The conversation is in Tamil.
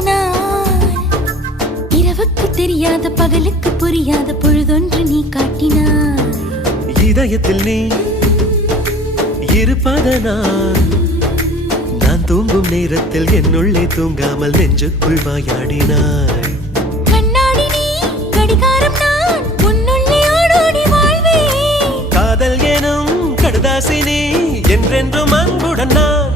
நாள் இரவுக்கு தெரியாத பகலுக்கு புரியாத பொழுதொன்று நீ காட்டினாய் இதயத்தில் நீ இருப்பதனால் நான் தூங்கும் நேரத்தில் என்னுள்ளே தூங்காமல் நெஞ்சுக்குள் வாயாடினாய் கண்ணாடி நீ கடிகாரம் நான் உன்னுள்ளே ஓடோடி வாழ்வே காதல் எனும் கடுதாசி நீ என்றென்றும் அன்புடன் நான்